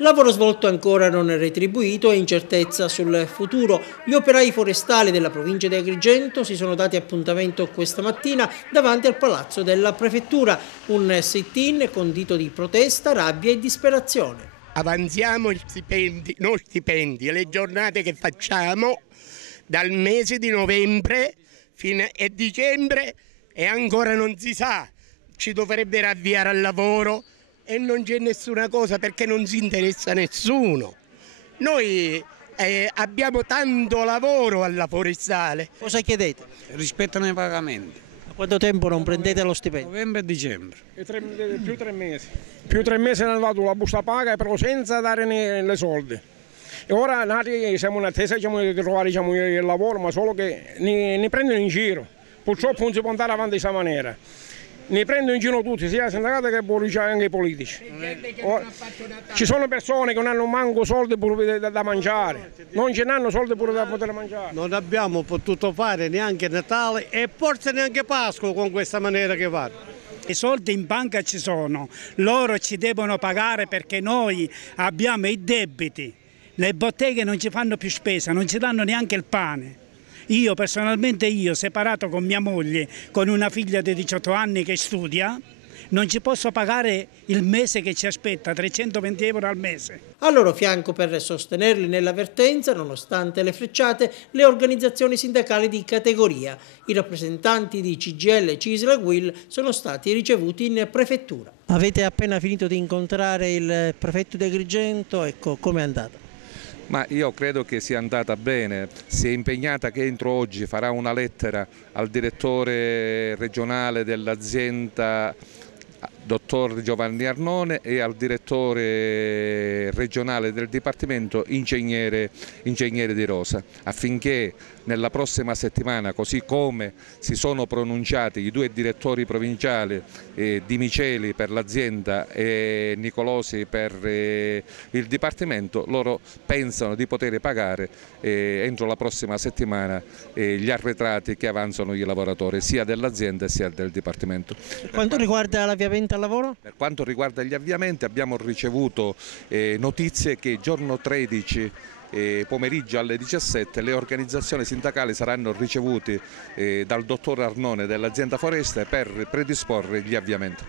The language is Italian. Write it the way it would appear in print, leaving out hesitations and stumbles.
Lavoro svolto ancora non retribuito e incertezza sul futuro. Gli operai forestali della provincia di Agrigento si sono dati appuntamento questa mattina davanti al palazzo della prefettura. Un sit-in condito di protesta, rabbia e disperazione. Avanziamo gli stipendi, le giornate che facciamo dal mese di novembre fino a dicembre e ancora non si sa. Ci dovrebbero avviare al lavoro e non c'è nessuna cosa perché non si interessa nessuno. Noi abbiamo tanto lavoro alla forestale. Cosa chiedete? Rispettano i pagamenti. Da quanto tempo non prendete lo stipendio? Novembre e dicembre. Più 3 mesi. Più 3 mesi hanno dato la busta paga però senza dare le soldi. E ora noi siamo in attesa di trovare il lavoro, ma solo che ne prendono in giro. Purtroppo non si può andare avanti di questa maniera. Ne prendono in giro tutti, sia i sindacati che anche i politici. Ci sono persone che non hanno manco soldi pure da mangiare, non ce n'hanno soldi pure da poter mangiare. Non abbiamo potuto fare neanche Natale e forse neanche Pasqua con questa maniera che va. I soldi in banca ci sono, loro ci devono pagare perché noi abbiamo i debiti. Le botteghe non ci fanno più spesa, non ci danno neanche il pane. Io personalmente, separato con mia moglie, con una figlia di 18 anni che studia, non ci posso pagare il mese che ci aspetta, 320 euro al mese. Al loro fianco per sostenerli nell'avvertenza, nonostante le frecciate, le organizzazioni sindacali di categoria. I rappresentanti di CGIL, CISL e UIL sono stati ricevuti in prefettura. Avete appena finito di incontrare il prefetto di Agrigento, ecco, com'è andata? Ma io credo che sia andata bene, si è impegnata che entro oggi farà una lettera al direttore regionale dell'azienda, dottor Giovanni Arnone, e al direttore regionale del Dipartimento, ingegnere Di Rosa, affinché nella prossima settimana, così come si sono pronunciati i due direttori provinciali, Di Miceli per l'azienda e Nicolosi per il Dipartimento, loro pensano di poter pagare entro la prossima settimana gli arretrati che avanzano i lavoratori sia dell'azienda sia del Dipartimento. Per quanto riguarda l'avviamento al lavoro? Per quanto riguarda gli avviamenti abbiamo ricevuto notizie che giorno 13 pomeriggio alle 17 le organizzazioni sindacali saranno ricevute dal dottor Arnone dell'azienda foreste per predisporre gli avviamenti.